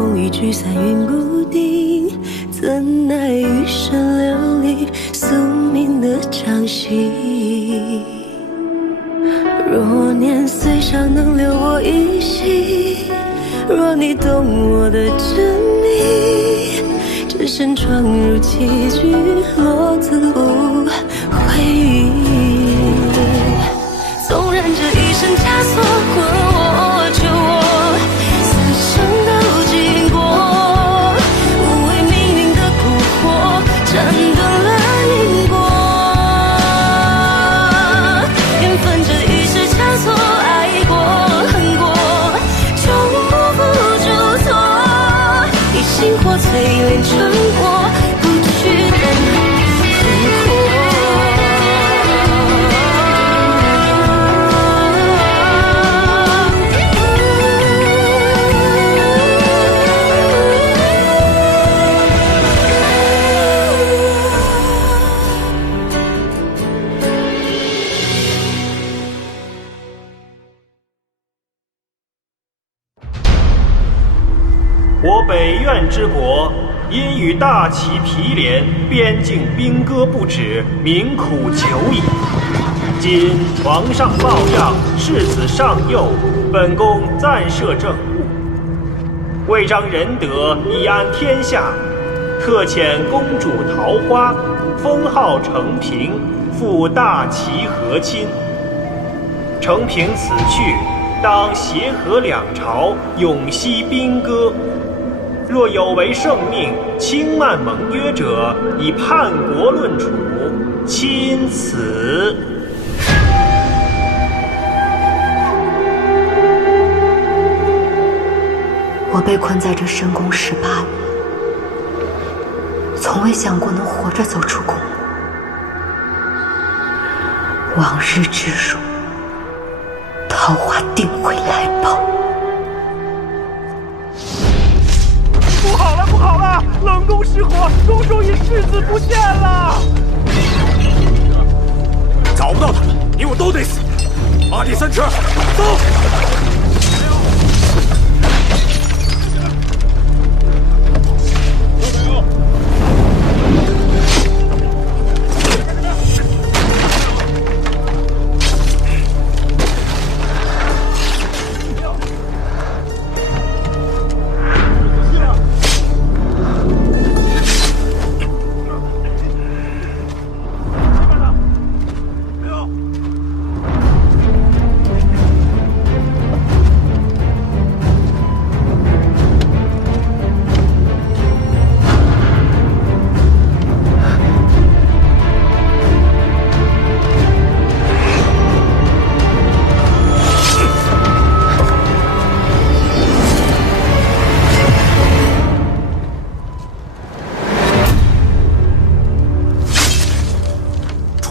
风雨聚散云不定，怎奈余生流离，宿命的掌心。若年岁尚能留我一息，若你懂我的真理，只身闯入棋局，落子无悔意。纵然这一生枷锁，困我囚我，此生都经过，无畏命运的蛊惑，斩断了因果。缘分这一世枷锁，爱过恨过，终不负嘱托，以星火淬炼成果，不去等复活。我北苑之国，因与大齐毗连，边境兵戈不止，民苦久矣。今皇上报让，世子上幼，本宫暂摄政务。为彰仁德，以安天下，特遣公主桃花，封号承平，赴大齐和亲。承平此去，当协和两朝，永息兵戈。若有违圣命，轻慢盟约者，以叛国论处，钦此。我被困在这深宫18年，从未想过能活着走出宫门。往日之辱，桃花定会来报。不好了，不好了！冷宫失火，宫中已世子不见了。找不到他们，你我都得死。马蹄3尺，走！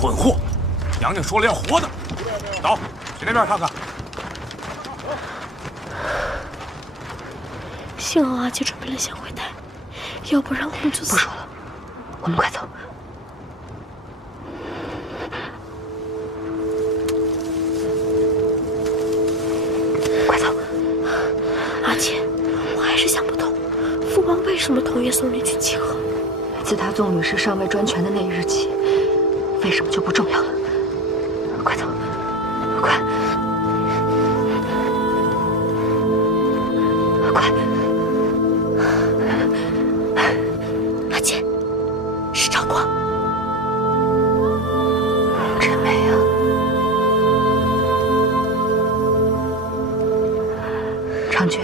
蠢货！娘娘说了要活的，走，去那边看看。幸好阿姐准备了香灰袋，要不然我们就死。不说了，我们快走。快走！阿姐，我还是想不通，父王为什么同意送你去齐河？自他纵女士尚未专权的那一日起，为什么就不重要了？快走，快！快！阿姐，是赵光。真美啊！长君，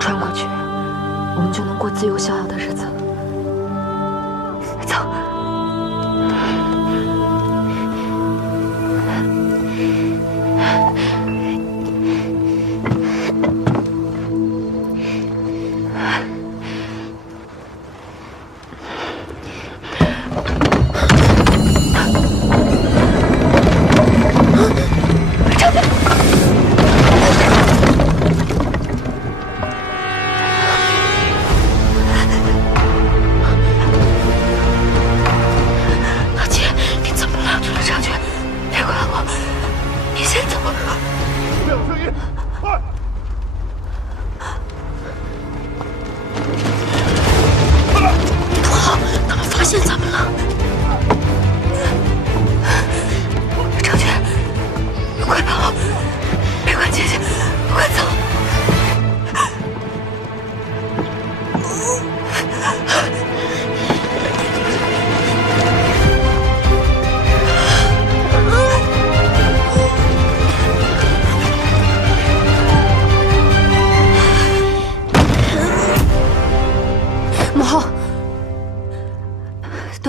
穿过去，我们就能过自由逍遥的日子了。走。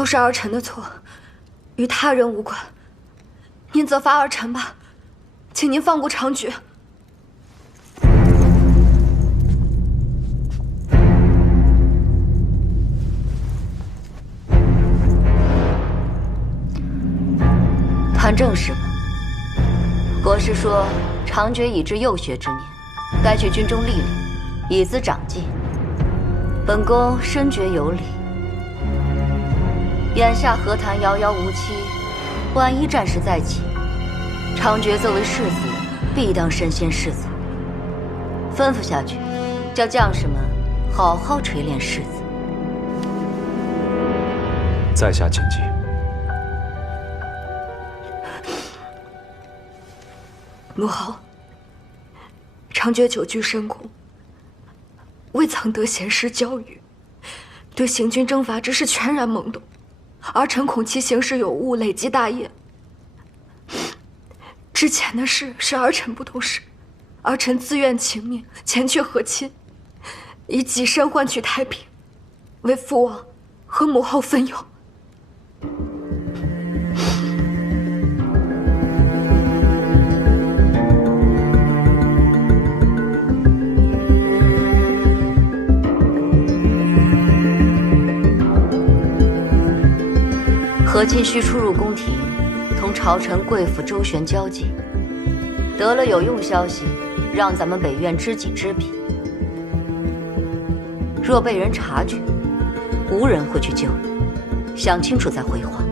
是儿臣的错，与他人无关。您责罚儿臣吧，请您放过长觉。谈正事吧。国师说，长觉已至幼学之年，该去军中历练，以资长进。本宫深觉有理。眼下和谈遥遥无期，万一战事再起，长觉作为世子，必当身先士卒。吩咐下去，叫将士们好好锤炼世子。在下谨记。母后，长觉久居深宫，未曾得贤师教育，对行军征伐之事全然懵懂，儿臣恐其行事有误，累积大业。之前的事是儿臣不懂事，儿臣自愿请命前去和亲，以己身换取太平，为父王和母后分忧。和亲须出入宫廷，同朝臣贵妇周旋交际，得了有用消息，让咱们北院知己知彼。若被人察觉，无人会去救你，想清楚再回话。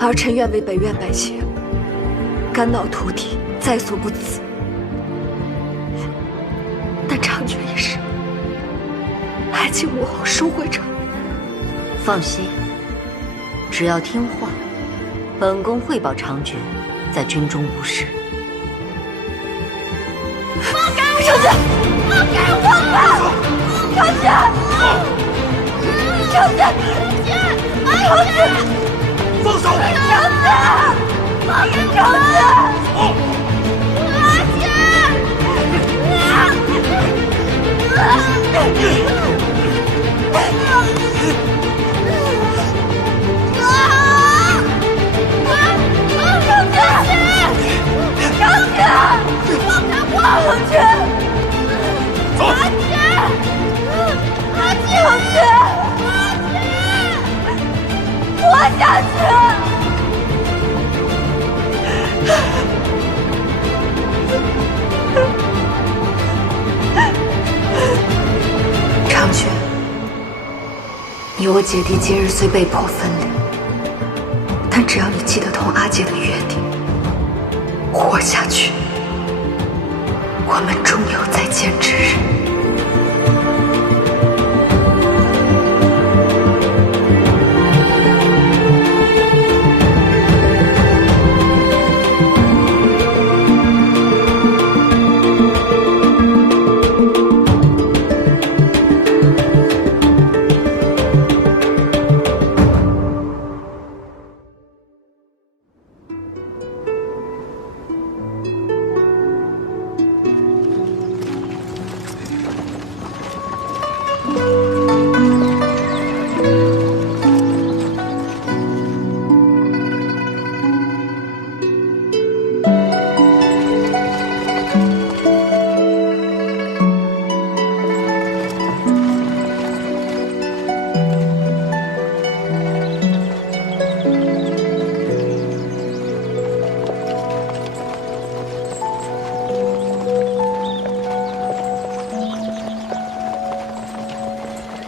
儿臣愿为北院百姓肝脑涂地，在所不辞。但长觉一事，还请母后收回成。放心，只要听话，本宫会保长觉在军中无事。放开我！长觉，放开我吧！长觉，长觉，长觉，放手！长觉，放开长觉！活下去！长觉，你我姐弟今日虽被迫分离，但只要你记得同阿姐的约定，活下去，我们终有再见之日。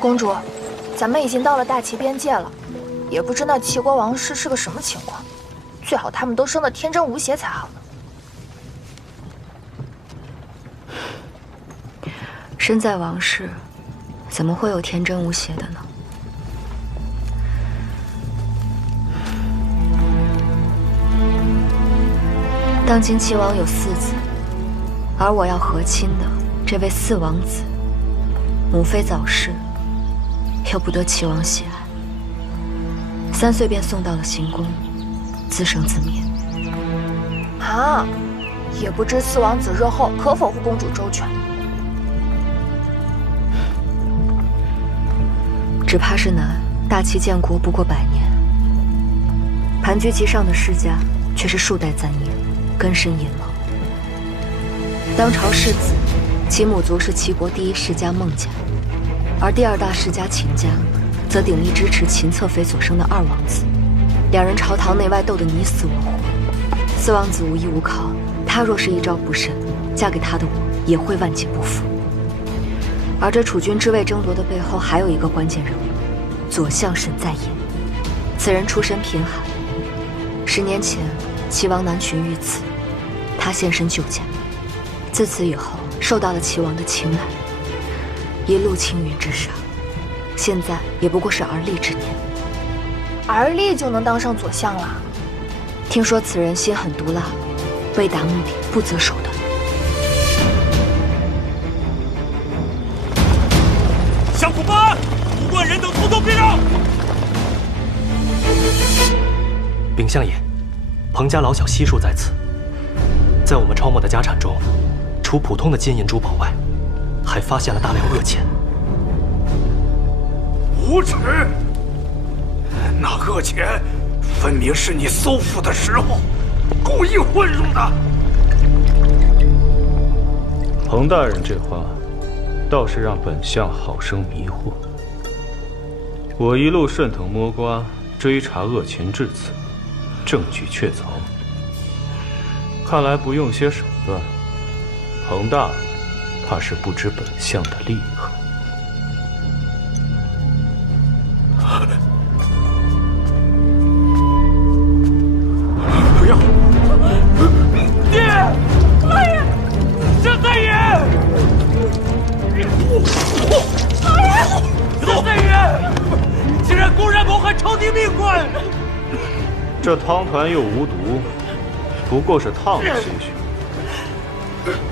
公主，咱们已经到了大齐边界了，也不知那齐国王室是个什么情况，最好他们都生得天真无邪才好呢。身在王室，怎么会有天真无邪的呢？当今齐王有4子，而我要和亲的这位4王子，母妃早逝，又不得齐王喜爱，3岁便送到了行宫，自生自灭。啊，也不知4王子日后可否护公主周全。只怕是难。大齐建国不过100年，盘踞其上的世家却是数代簪业，根深叶茂。当朝世子，其母族是齐国第1世家孟家，而第2大世家秦家，则鼎力支持秦侧妃所生的2王子，两人朝堂内外斗得你死我活。4王子无依无靠，他若是一朝不慎，嫁给他的我也会万劫不复。而这储君之位争夺的背后，还有一个关键人物。左相沈在野，此人出身贫寒。10年前，齐王南巡遇刺，他现身救驾。自此以后，受到了齐王的青睐，一路青云直上。现在也不过是而立之年。而立就能当上左相了？听说此人心狠毒辣，为达目的不择手段。相府办案！无关人等统统避让！禀相爷，彭家老小悉数在此。在我们抄没的家产中，除普通的金银珠宝外，还发现了大量恶钱。无耻！那恶钱分明是你搜捕的时候故意混入的。彭大人这话，倒是让本相好生迷惑。我一路顺藤摸瓜追查恶钱至此，证据确凿。看来不用些手段，彭大人怕是不知本相的厉害。不要！爹！大爷！沈在野！大爷！沈在野！竟然公然谋害朝廷命官！这汤团又无毒，不过是烫了些许。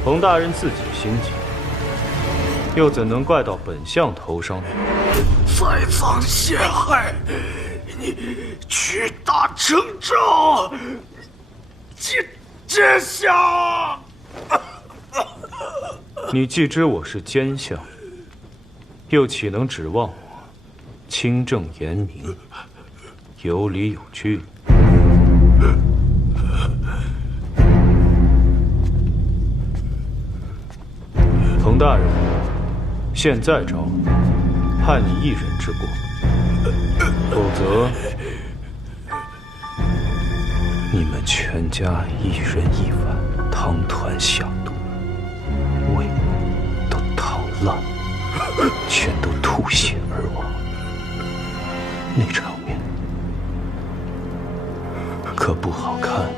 彭大人自己心急，又怎能怪到本相头上呢？栽赃陷害，你屈打成招，奸相！你既知我是奸相，又岂能指望我清正严明、有理有据？彭大人，现在招，判你1人之过，否则你们全家1人1碗汤团下肚，胃都烫烂，全都吐血而亡。那场面可不好看。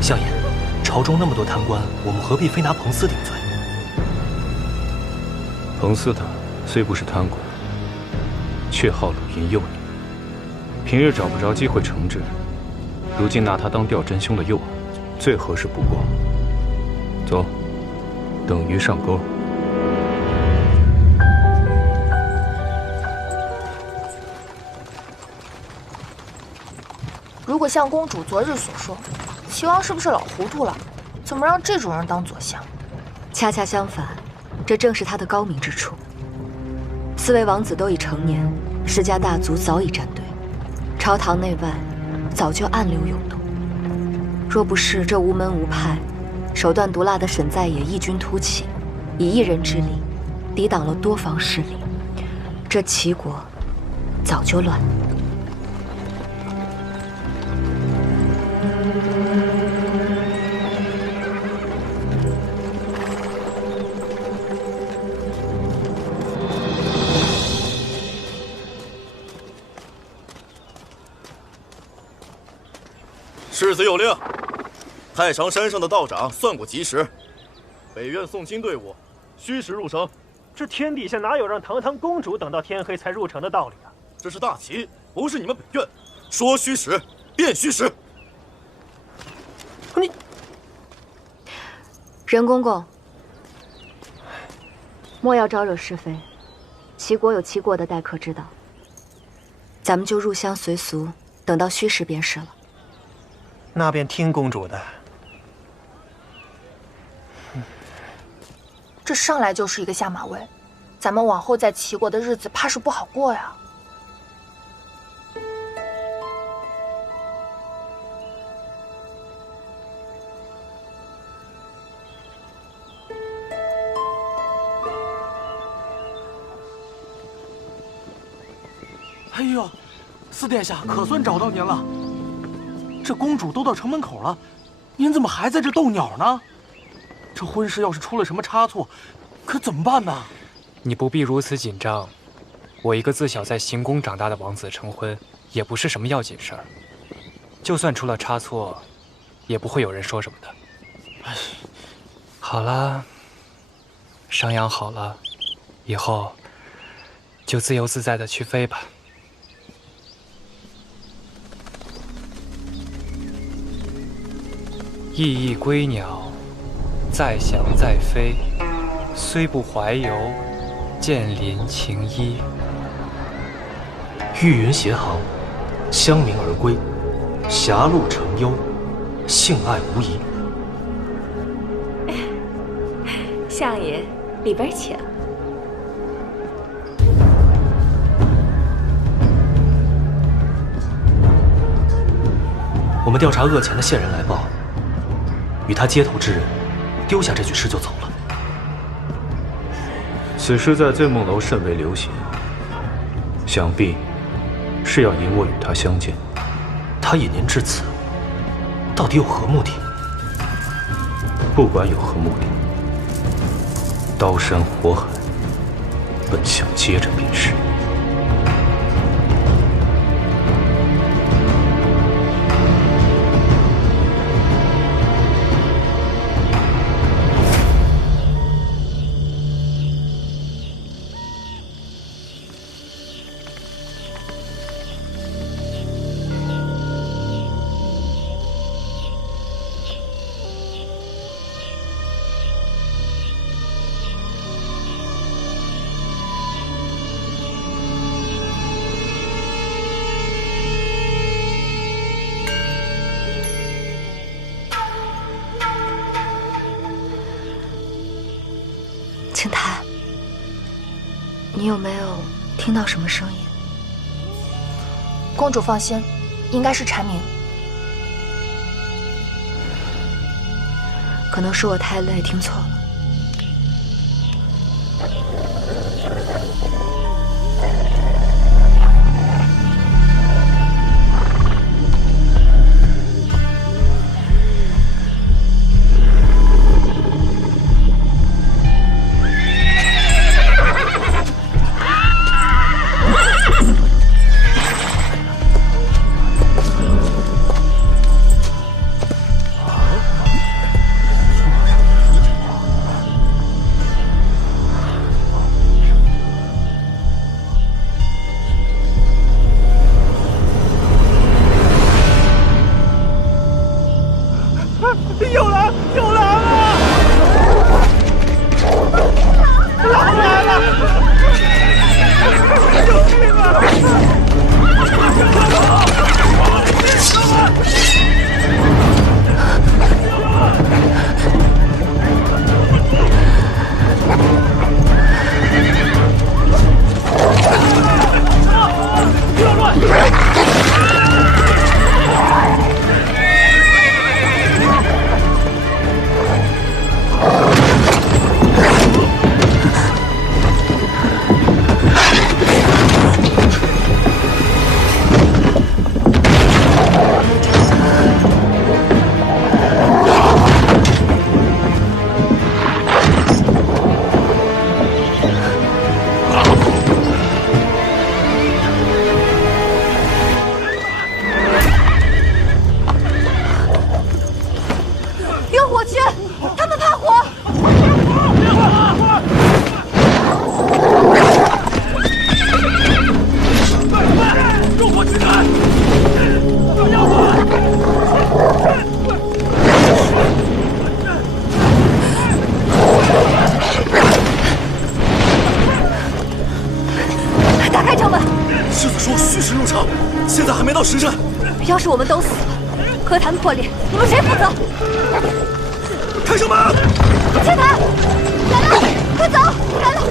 相爷，朝中那么多贪官，我们何必非拿彭斯顶罪？彭斯他虽不是贪官，却好掳银诱女，平日找不着机会惩治，如今拿他当吊真凶的诱饵，最合适不过。走，等鱼上钩。如果像公主昨日所说，齐王是不是老糊涂了？怎么让这种人当左相？恰恰相反，这正是他的高明之处。4位王子都已成年，世家大族早已站队，朝堂内外早就暗流涌动。若不是这无门无派、手段毒辣的沈在野异军突起，以1人之力抵挡了多方势力，这齐国早就乱了。世子有令，太常山上的道长算过吉时，北院送亲队伍虚时入城。这天底下哪有让堂堂公主等到天黑才入城的道理啊？这是大齐，不是你们北院，说虚实便虚实。你，任公公，莫要招惹是非，齐国有齐国的待客之道，咱们就入乡随俗，等到虚实便是了。那便听公主的。这上来就是一个下马威，咱们往后在齐国的日子怕是不好过呀。哎呦，四殿下可算找到您了。这公主都到城门口了，您怎么还在这逗鸟呢？这婚事要是出了什么差错，可怎么办呢？你不必如此紧张，我一个自小在行宫长大的王子成婚，也不是什么要紧事儿。就算出了差错，也不会有人说什么的。哎，好了，伤养好了，以后就自由自在的去飞吧。翼翼归鸟，在翔在飞，虽不怀游，见邻情依。玉云携航，乡民而归，狭路成幽，性爱无疑。相爷，里边请。我们调查鄂前的线人来报，与他接头之人丢下这具尸就走了。此事在醉梦楼甚为流行，想必是要引我与他相见。他引您至此，到底有何目的？不管有何目的，刀山火海，本相接着便是。青苔，你有没有听到什么声音？公主放心，应该是蝉鸣。可能是我太累，听错了。实战。要是我们都死了，和谈破裂，你们谁负责？开城门！切谈，来了，快走，来了。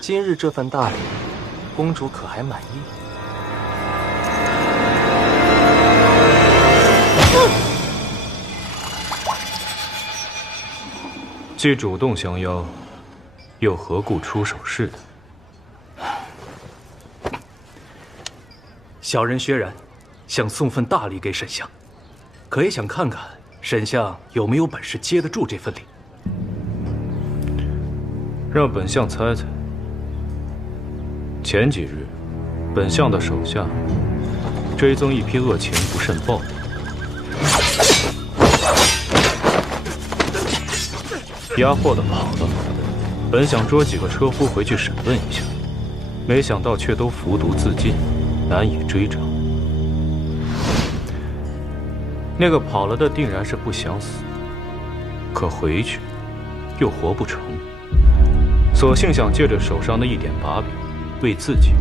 今日这份大礼，公主可还满意？既主动相邀，又何故出手试探？小人薛然，想送份大礼给沈相，可也想看看沈相有没有本事接得住这份礼。让本相猜猜。前几日，本相的手下追踪一批恶禽，不慎暴露，押货的跑了。本想捉几个车夫回去审问一下，没想到却都服毒自尽，难以追查。那个跑了的定然是不想死，可回去又活不成，索性想借着手上的一点把柄，为自己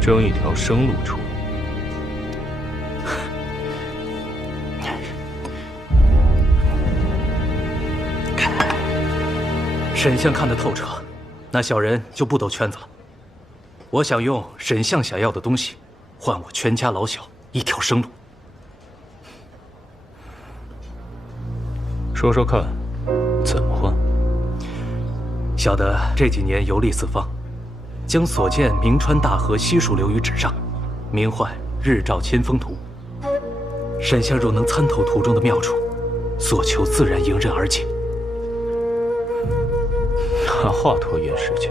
争一条生路出来。沈相看得透彻，那小人就不兜圈子了。我想用沈相想要的东西，换我全家老小一条生路。说说看，怎么换？小的这几年游历四方，将所见名川大河悉数留于纸上，名唤《日照千峰图》。沈相若能参透图中的妙处，所求自然迎刃而解。那话拖延时间，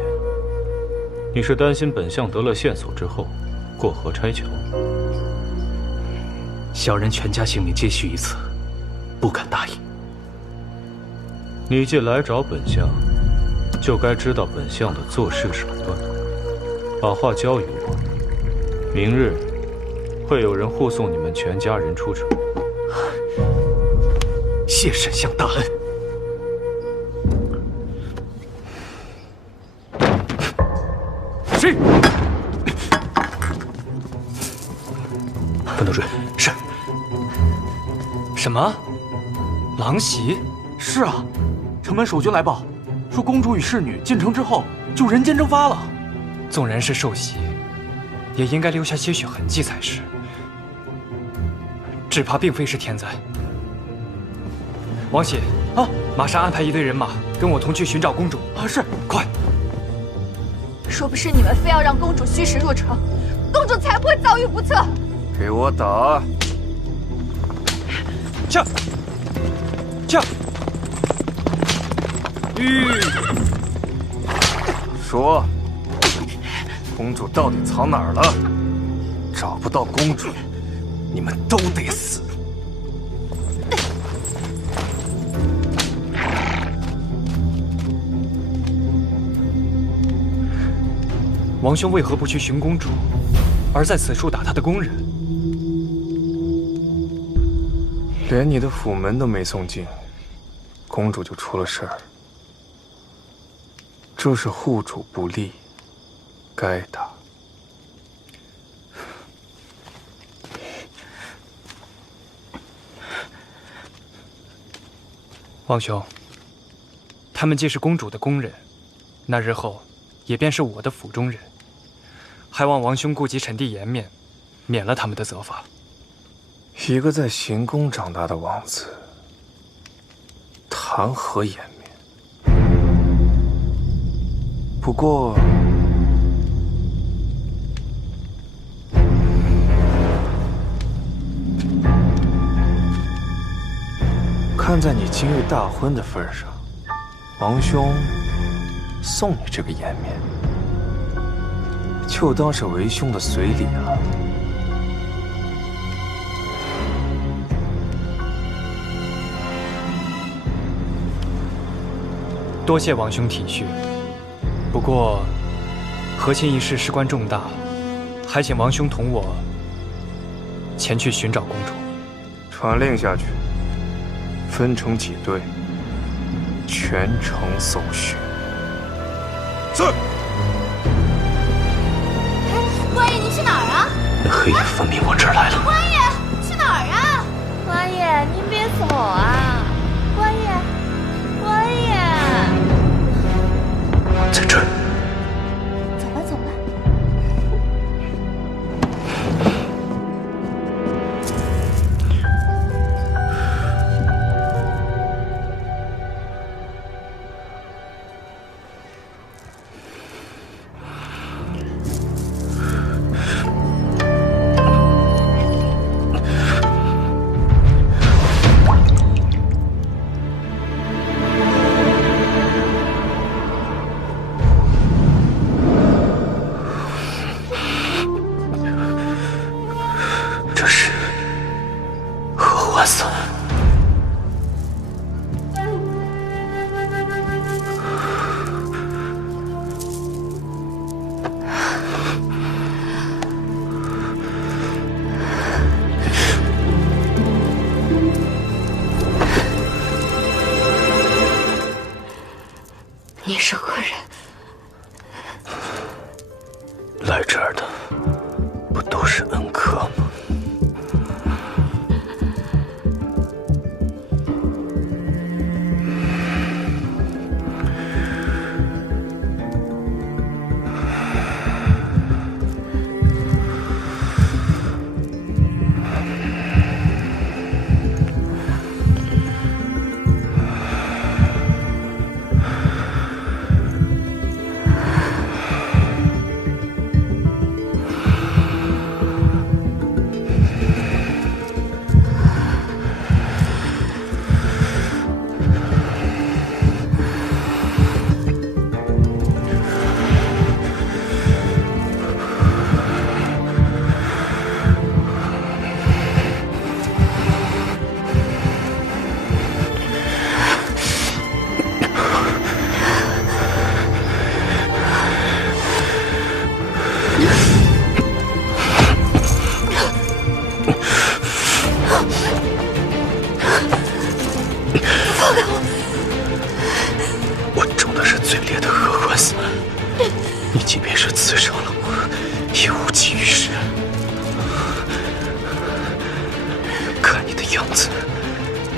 你是担心本相得了线索之后过河拆桥？小人全家性命皆需一次，不敢大意。你既来找本相，就该知道本相的做事手段。把话交于我，明日会有人护送你们全家人出城。谢沈相大恩。是。分头追。是。什么？狼袭？是啊，城门守军来报，说公主与侍女进城之后就人间蒸发了。纵然是受袭，也应该留下些许痕迹才是。只怕并非是天灾。王喜啊，马上安排一队人马跟我同去寻找公主。啊，是，快！若不是你们非要让公主虚实入城，公主才不会遭遇不测。给我打！驾！驾！说，公主到底藏哪儿了？找不到公主，你们都得死。王兄为何不去寻公主，而在此处打他的工人？连你的府门都没送进，公主就出了事儿。这是护主不利，该打。王兄，他们既是公主的工人，那日后也便是我的府中人，还望王兄顾及臣弟颜面，免了他们的责罚。一个在行宫长大的王子，谈何颜面？不过，看在你今日大婚的份上，王兄送你这个颜面，就当是为兄的随礼了。多谢王兄体恤。不过，和亲一事事关重大，还请王兄同我前去寻找公主。传令下去，分成几队，全城搜寻。是。官爷，您去哪儿啊？那黑影分明往这儿来了。官爷，去哪儿啊？官爷，您别走啊！官爷，官爷，在这儿。走吧，走吧。这是合欢伞。你是何人？来这儿的不都是恩客吗？我中的是最烈的合欢伞，你即便是刺伤了我，也无济于事。看你的样子，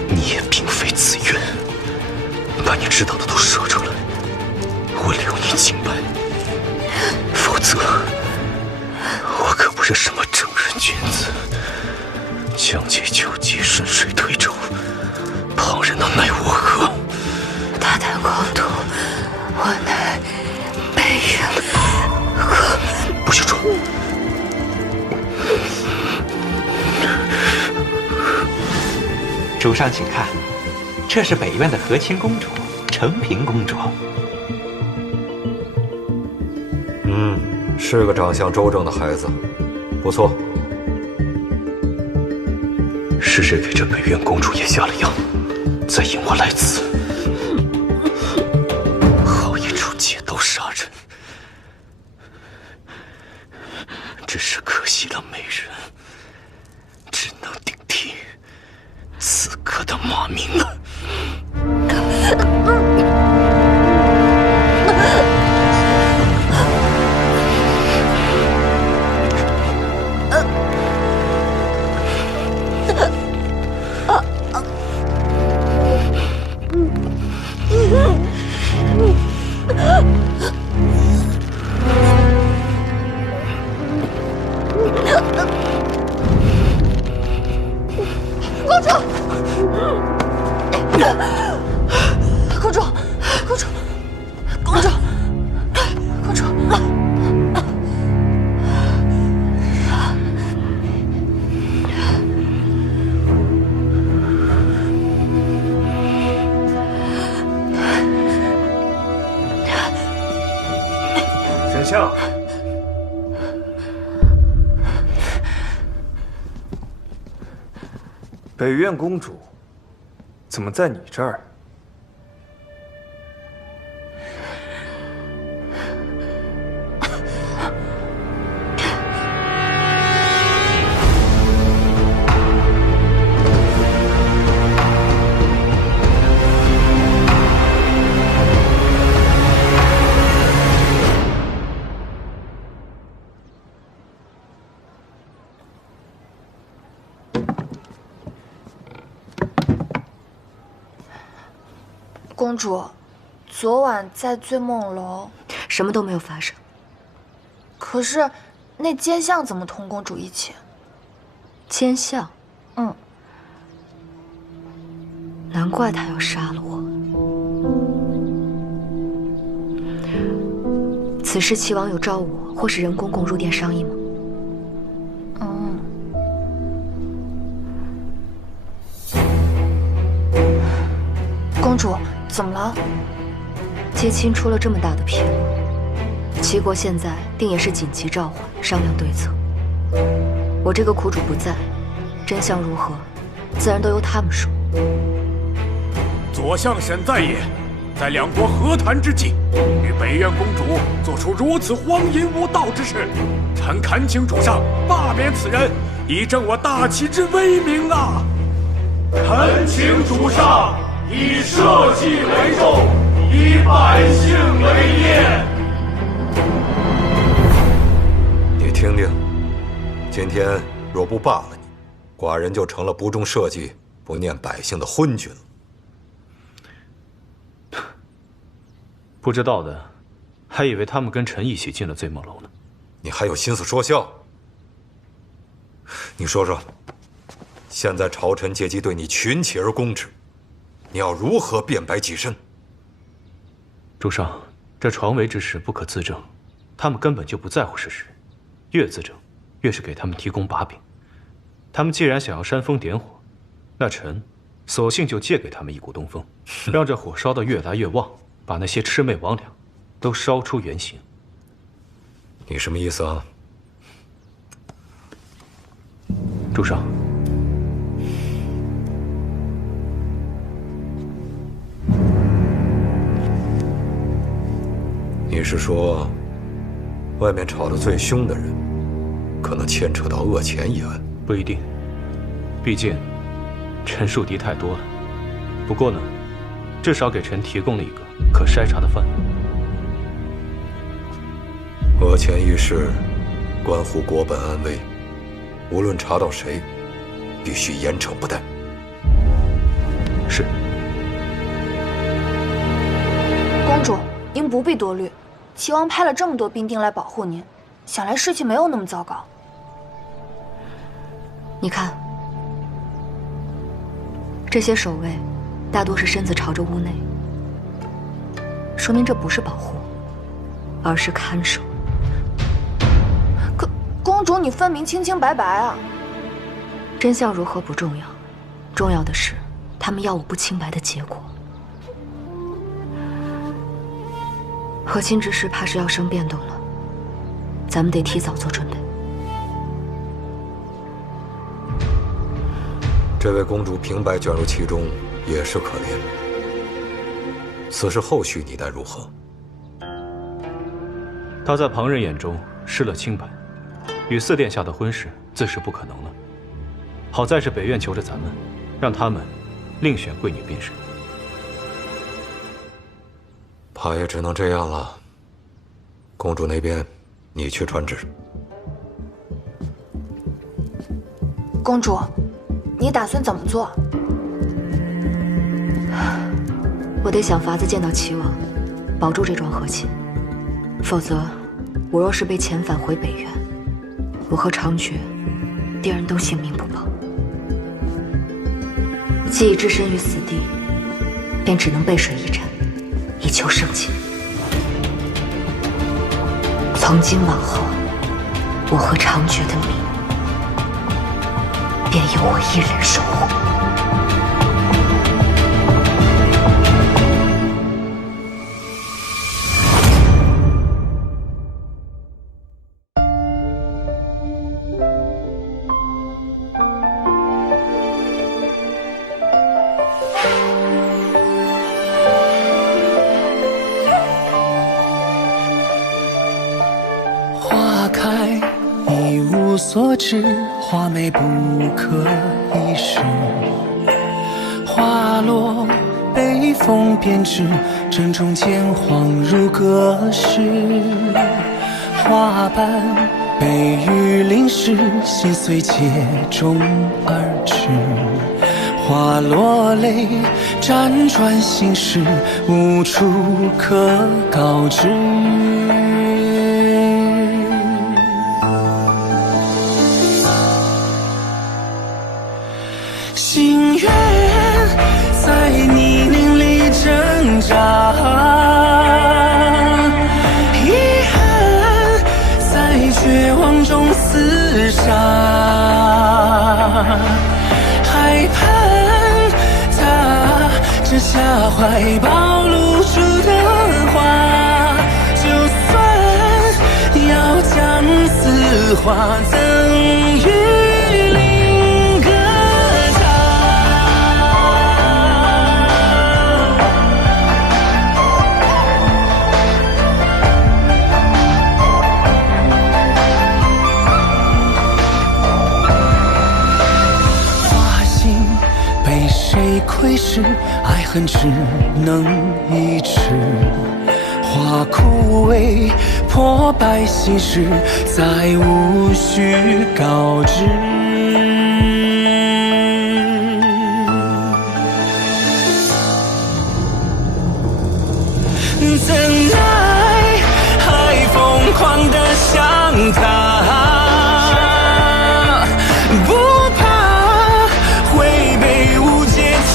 你也并非自愿。把你知道的都说出来，我留你清白。否则，我可不是什么正人君子。将计就计，顺水推舟，旁人能奈我何？他的国土，我乃北院和。不许说！主上请看，这是北院的和亲公主承平公主。是个长相周正的孩子，不错。是谁给这北苑公主也下了药，再引我来此？好一出借刀杀人！只是可惜了美人，只能顶替此刻的马明了。沈相，北苑公主怎么在你这儿？公主，昨晚在醉梦楼，什么都没有发生。可是那奸相怎么同公主一起？奸相？嗯，难怪他要杀了我。此事齐王有召我或是任公公入殿商议吗？公主，怎么了？接亲出了这么大的纰漏，齐国现在定也是紧急召唤，商量对策。我这个苦主不在，真相如何，自然都由他们说。左相沈在也，在两国和谈之际，与北苑公主做出如此荒淫无道之事，臣恳请主上罢免此人，以正我大齐之威名啊！恳请主上以社稷为重，以百姓为业。你听听，今天若不罢了你，寡人就成了不重社稷、不念百姓的昏君了。不知道的，还以为他们跟臣一起进了醉梦楼呢。你还有心思说笑？你说说，现在朝臣阶级对你群起而攻之，你要如何辩白己身？主上，这传闻之事不可自证，他们根本就不在乎事实，越自证，越是给他们提供把柄。他们既然想要煽风点火，那臣索性就借给他们一股东风，让这火烧得越来越旺，把那些魑魅魍魉都烧出原形。你什么意思啊？主上，你是说，外面吵得最凶的人，可能牵扯到恶钱一案？不一定，毕竟臣树敌太多了。不过呢，至少给臣提供了一个可筛查的范围。恶钱一事关乎国本安危，无论查到谁，必须严惩不贷。是。公主，您不必多虑，齐王派了这么多兵丁来保护您，想来事情没有那么糟糕。你看，这些守卫大多是身子朝着屋内，说明这不是保护，而是看守。可公主，你分明清清白白啊！真相如何不重要，重要的是他们要我不清白的结果。和亲之事怕是要生变动了，咱们得提早做准备。这位公主平白卷入其中，也是可怜。此事后续你待如何？她在旁人眼中失了清白，与四殿下的婚事自是不可能了。好在是北院求着咱们，让他们另选贵女便是。怕也只能这样了。公主那边，你去传旨。公主，你打算怎么做？我得想法子见到齐王，保住这桩和亲。否则，我若是被遣返回北院，我和长觉定然都性命不保。既已置身于死地，便只能背水一战，以求生机。从今往后，我和长觉的命便由我一人守护。所知花美不可一世，花落北风便知，正中间晃如隔世。花瓣被雨淋湿，心碎且终而至。花落泪，辗转心事，无处可告知。心愿在泥泞里挣扎，遗憾在绝望中厮杀，还盼他摘下怀抱露出的花，就算要将死化赠予窥视，爱恨只能一掷。花枯萎，破败心事，再无需告知。怎奈还疯狂地想他。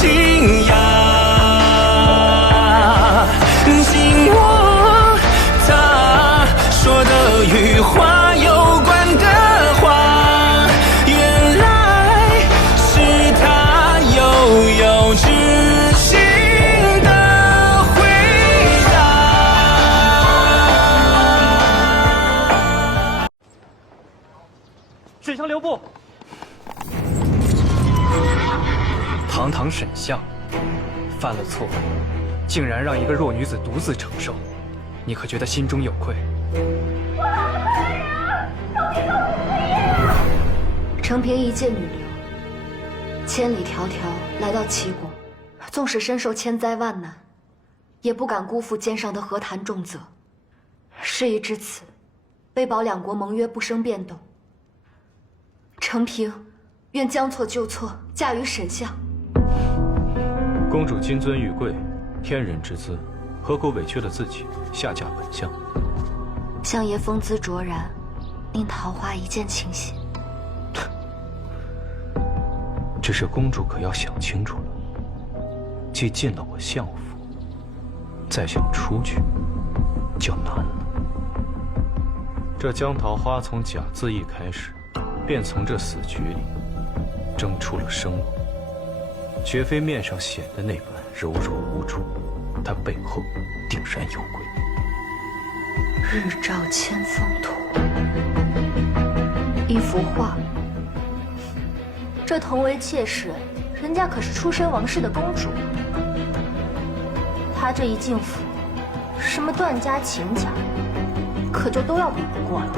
轻压，紧握他说的与花有关的话，原来是他悠悠知性的回答。沈相留步。堂堂沈相，犯了错，竟然让一个弱女子独自承受，你可觉得心中有愧？我好的爱人，到底可不可以？承平一介女流，千里迢迢来到齐国，纵使身受千灾万难，也不敢辜负肩上的和谈重责。事已至此，为保两国盟约不生变动，承平愿将错就错，嫁于沈相。公主金尊玉贵，天人之姿，何苦委屈了自己，下嫁本相？相爷风姿卓然，令桃花一见倾心。只是公主可要想清楚了，既进了我相府，再想出去就难了。这江桃花从假字一开始，便从这死局里争出了生路。绝非面上显的那般柔弱无助，他背后定然有鬼。日照千峰图，一幅画。这同为妾室，人家可是出身王室的公主，她这一进府，什么段家、秦家，可就都要比不过了。